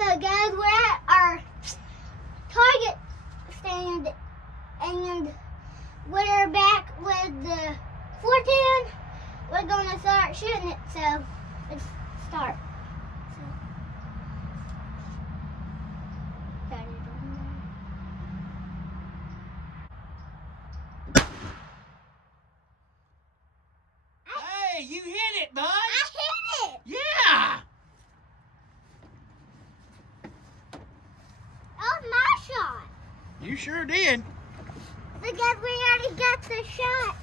So guys, we're at our Target stand and we're back with the 410. We're gonna start shooting it, so let's start. Hey, you hit it, bud. I hit it! Yeah. That was my shot. You sure did. Because we already got the shot.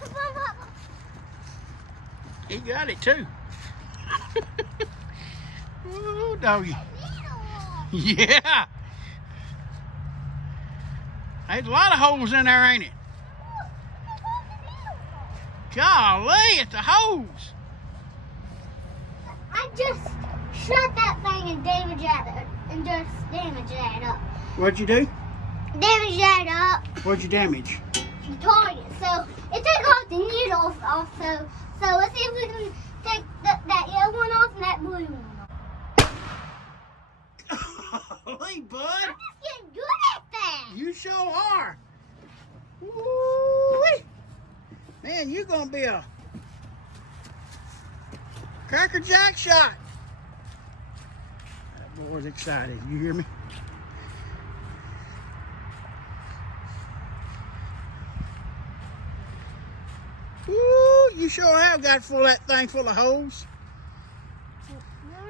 Come on, Papa. He got it too. Oh, doggy. Yeah. There's a lot of holes in there, ain't it? Golly, it's a hose. I just shot that thing and damaged it and just damaged that up. What'd you do? Damaged that up. What'd you damage? The target. So it took off the needles also. So let's see if we can take that yellow one off and that blue one off. Golly, bud. I'm just getting good at that. You sure are. Woo-wee. Man, you're gonna be a Cracker Jack shot. That boy's excited. You hear me? Woo, you sure have got that thing full of holes.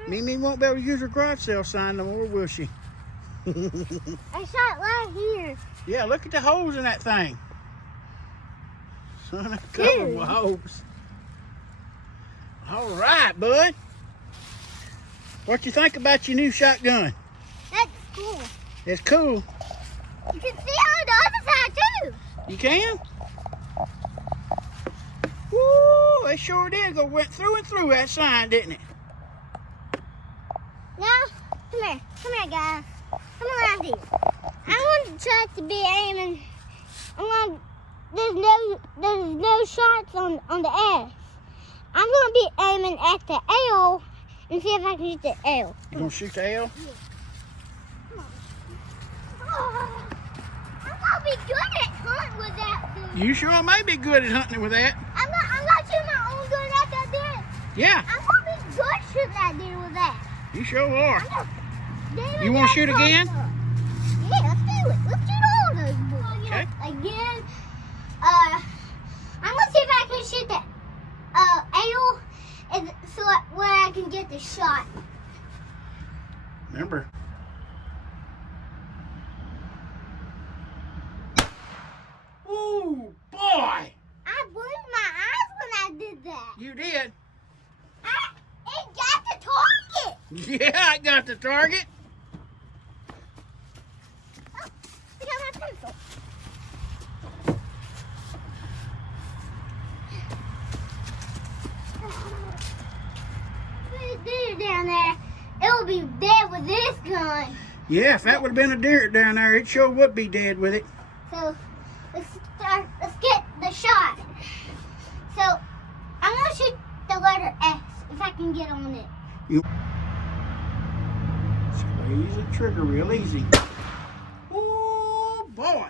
Mimi won't be able to use her garage sale sign no more, will she? I shot right here. Yeah, look at the holes in that thing. Son, a couple of holes. All right, bud. What you think about your new shotgun? That's cool. It's cool. You can see on the other side too. You can? Woo, it sure did. Went through and through that sign, didn't it? Now, come here, guys. Come around here. I want to try to be aiming. There's no shots on the S. I'm gonna be aiming at the L and see if I can shoot the L. You gonna shoot the L? Yeah. Come on. Oh, I'm gonna be good at hunting with that dude. You sure may be good at hunting with that. I'm not shooting my own gun at that dude. Yeah, I'm gonna be good shooting that dude with that. you sure are. David, You wanna shoot that's again? awesome. Yeah, let's do it. Let's shoot all those boys. Okay. Again, I'm gonna see if I can shoot that L so where I can get the shot. Remember. Ooh, boy. I blinked my eyes when I did that. You did. It got the target. Yeah, I got the target. Oh, I got my pencil. Put a deer down there. It'll be dead with this gun. Yeah, if that would have been a deer down there, it sure would be dead with it. So let's get the shot. So I'm gonna shoot the letter S if I can get on it. Squeeze the trigger real easy. Oh boy.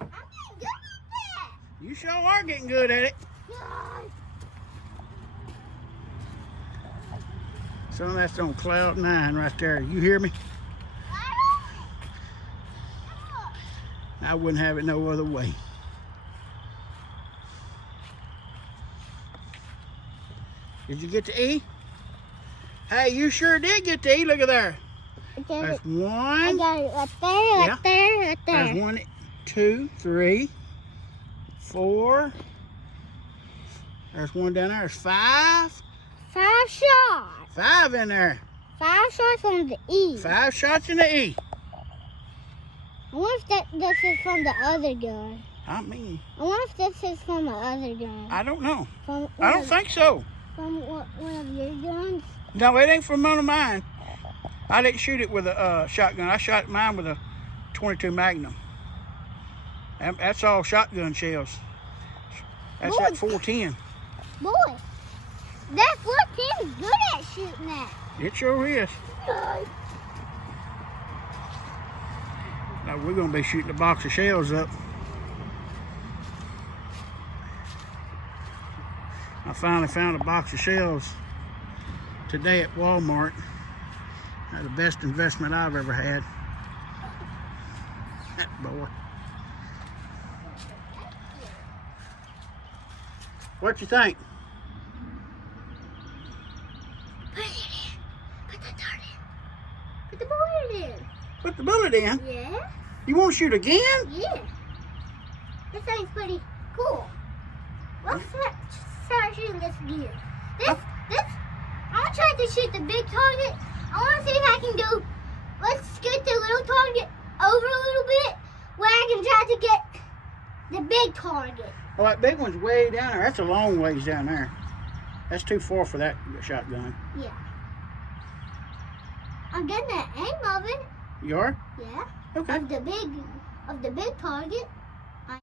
I'm getting good at that. You sure are getting good at it. God. Son, that's on cloud 9 right there. You hear me? I wouldn't have it no other way. Did you get the E? Hey, you sure did get the E. Look at there. There's I one. got it right there, right there, right there. There's 1, 2, 3, 4. There's one down there. There's 5. 5 shots. 5 in there. 5 shots on the E. 5 shots in the E. I wonder if this is from the other gun. I mean, I wonder if this is from the other gun. I don't know. From I don't think so. From one of your guns? No, it ain't from one of mine. I didn't shoot it with a shotgun. I shot mine with a .22 Magnum. That's all shotgun shells. That's Boy. that 410. Boy, that 410 is good. It sure is. Now we're gonna be shooting a box of shells up. I finally found a box of shells today at Walmart. That's the best investment I've ever had. That boy. What you think? Put it in. Put the dart in. Put the bullet in. Put the bullet in? Yeah? You want to shoot again? Yeah. This thing's pretty cool. Let's start shooting this again. I want to try to shoot the big target. I want to see if I can go, let's get the little target over a little bit where I can try to get the big target. Oh, that big one's way down there. That's a long ways down there. That's too far for that shotgun. Yeah. I'm getting the aim of it. You are? Yeah. Okay. Of the big target.